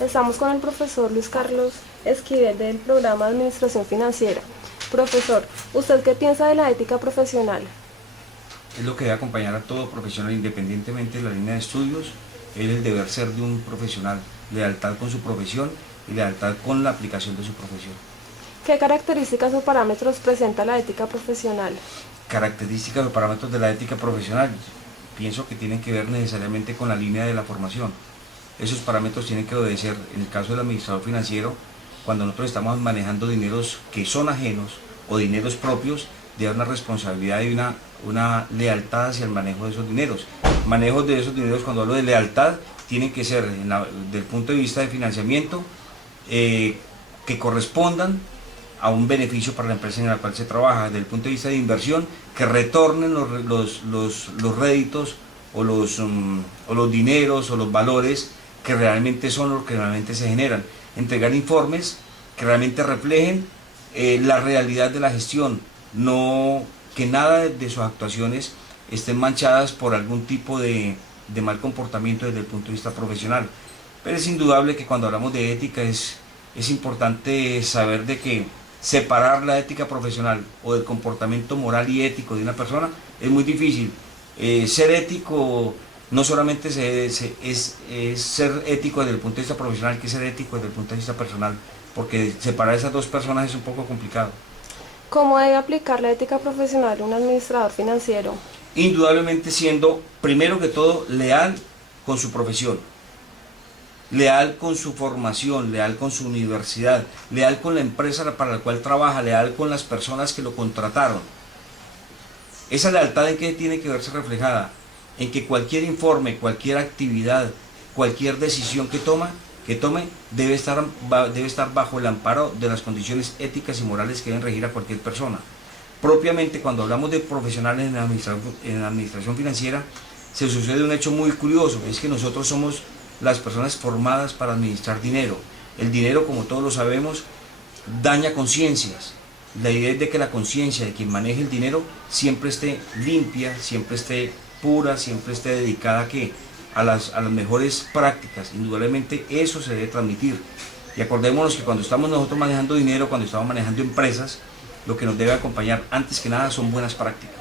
Estamos con el profesor Luis Carlos Esquivel del programa de Administración Financiera. Profesor, ¿usted qué piensa de la ética profesional? Es lo que debe acompañar a todo profesional independientemente de la línea de estudios, es el deber ser de un profesional, lealtad con su profesión y lealtad con la aplicación de su profesión. ¿Qué características o parámetros presenta la ética profesional? Características o parámetros de la ética profesional, pienso que tienen que ver necesariamente con la línea de la formación. Esos parámetros tienen que obedecer, en el caso del administrador financiero, cuando nosotros estamos manejando dineros que son ajenos o dineros propios, de una responsabilidad y una lealtad hacia el manejo de esos dineros. Manejo de esos dineros, cuando hablo de lealtad, tienen que ser, desde el punto de vista de financiamiento, que correspondan a un beneficio para la empresa en la cual se trabaja, desde el punto de vista de inversión, que retornen los réditos o los dineros o los valores que realmente son los que realmente se generan. Entregar informes que realmente reflejen la realidad de la gestión, no que nada de sus actuaciones estén manchadas por algún tipo de mal comportamiento desde el punto de vista profesional. Pero es indudable que cuando hablamos de ética es importante saber de que separar la ética profesional o del comportamiento moral y ético de una persona es muy difícil. Ser ético no solamente es ser ético desde el punto de vista profesional, hay que ser ético desde el punto de vista personal, porque separar esas dos personas es un poco complicado. ¿Cómo debe aplicar la ética profesional un administrador financiero? Indudablemente siendo, primero que todo, leal con su profesión, leal con su formación, leal con su universidad, leal con la empresa para la cual trabaja, leal con las personas que lo contrataron. Esa lealtad, ¿en qué tiene que verse reflejada? En que cualquier informe, cualquier actividad, cualquier decisión que tome debe estar bajo el amparo de las condiciones éticas y morales que deben regir a cualquier persona. Propiamente, cuando hablamos de profesionales en la administración financiera, se sucede un hecho muy curioso, es que nosotros somos las personas formadas para administrar dinero. El dinero, como todos lo sabemos, daña conciencias. La idea es de que la conciencia de quien maneje el dinero siempre esté limpia, siempre esté pura, siempre esté dedicada a ¿qué? A las mejores prácticas. Indudablemente eso se debe transmitir. Y acordémonos que cuando estamos nosotros manejando dinero, cuando estamos manejando empresas, lo que nos debe acompañar antes que nada son buenas prácticas.